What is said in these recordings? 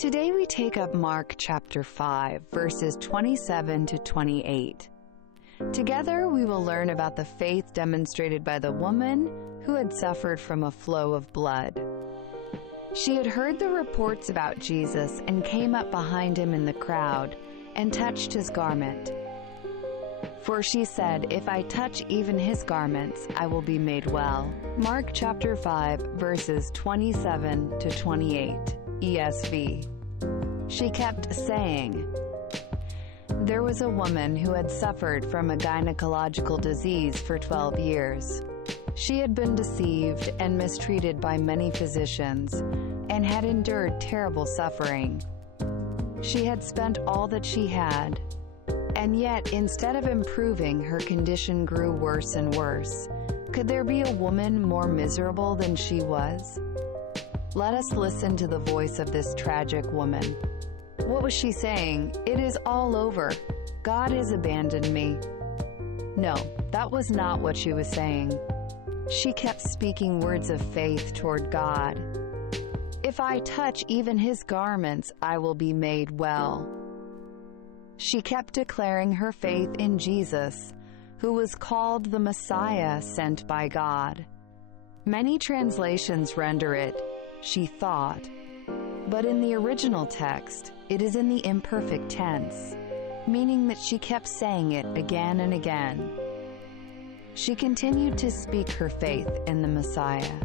Today we take up Mark chapter 5, verses 27 to 28. Together we will learn about the faith demonstrated by the woman who had suffered from a flow of blood. She had heard the reports about Jesus and came up behind him in the crowd and touched his garment. For she said, "If I touch even his garments, I will be made well." Mark chapter 5, verses 27 to 28, ESV. She kept saying, "There was a woman who had suffered from a gynecological disease for 12 years. She had been deceived and mistreated by many physicians and had endured terrible suffering. She had spent all that she had, and yet instead of improving, her condition grew worse and worse. Could there be a woman more miserable than she was?" Let us listen to the voice of this tragic woman. What was she saying? It is all over. God has abandoned me. No, that was not what she was saying. She kept speaking words of faith toward God. "If I touch even his garments, I will be made well." She kept declaring her faith in Jesus, who was called the Messiah sent by God. Many translations render it, "she thought," but in the original text, it is in the imperfect tense, meaning that she kept saying it again and again. She continued to speak her faith in the Messiah.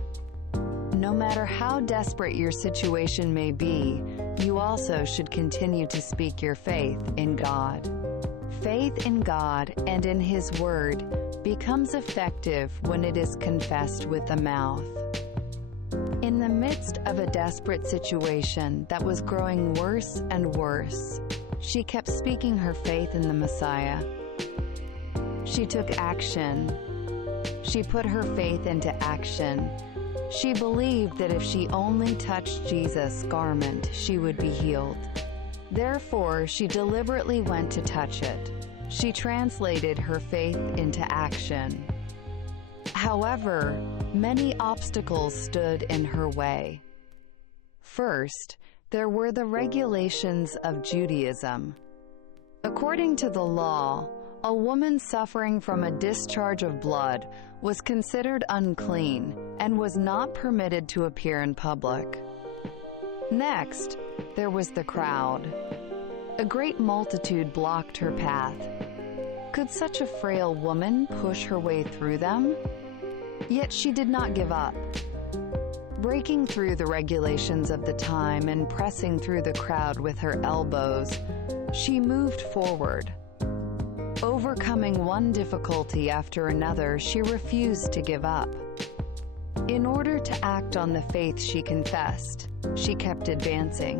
No matter how desperate your situation may be, you also should continue to speak your faith in God. Faith in God and in His Word becomes effective when it is confessed with the mouth. In the midst of a desperate situation that was growing worse and worse, she kept speaking her faith in the Messiah. She took action. She put her faith into action. She believed that if she only touched Jesus' garment, she would be healed. Therefore, she deliberately went to touch it. She translated her faith into action. However, many obstacles stood in her way. First, there were the regulations of Judaism. According to the law, a woman suffering from a discharge of blood was considered unclean and was not permitted to appear in public. Next, there was the crowd. A great multitude blocked her path. Could such a frail woman push her way through them? Yet she did not give up. Breaking through the regulations of the time and pressing through the crowd with her elbows, she moved forward. Overcoming one difficulty after another, she refused to give up. In order to act on the faith she confessed, she kept advancing.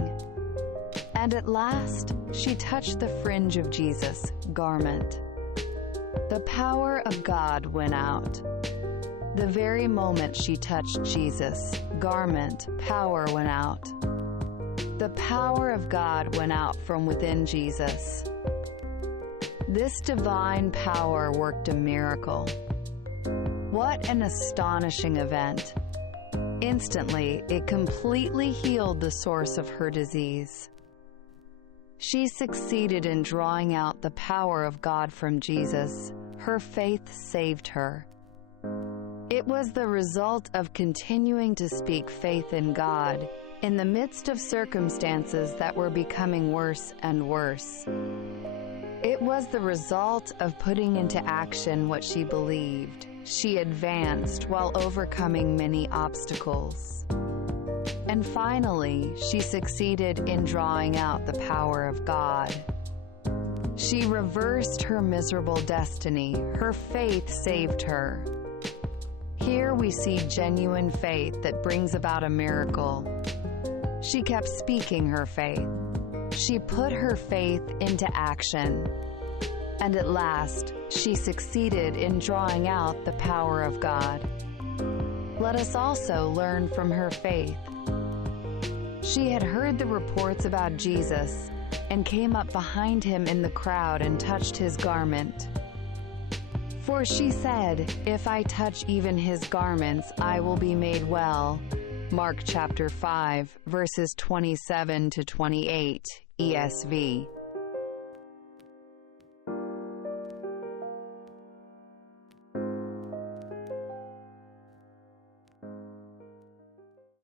And at last, she touched the fringe of Jesus' garment. The power of God went out. The very moment she touched Jesus' garment, power went out. The power of God went out from within Jesus. This divine power worked a miracle. What an astonishing event! Instantly, it completely healed the source of her disease. She succeeded in drawing out the power of God from Jesus. Her faith saved her. It was the result of continuing to speak faith in God in the midst of circumstances that were becoming worse and worse. It was the result of putting into action what she believed. She advanced while overcoming many obstacles. And finally, she succeeded in drawing out the power of God. She reversed her miserable destiny. Her faith saved her. Here we see genuine faith that brings about a miracle. She kept speaking her faith. She put her faith into action. And at last, she succeeded in drawing out the power of God. Let us also learn from her faith. She had heard the reports about Jesus and came up behind him in the crowd and touched his garment. For she said, "If I touch even his garments, I will be made well." Mark chapter 5, verses 27 to 28, ESV.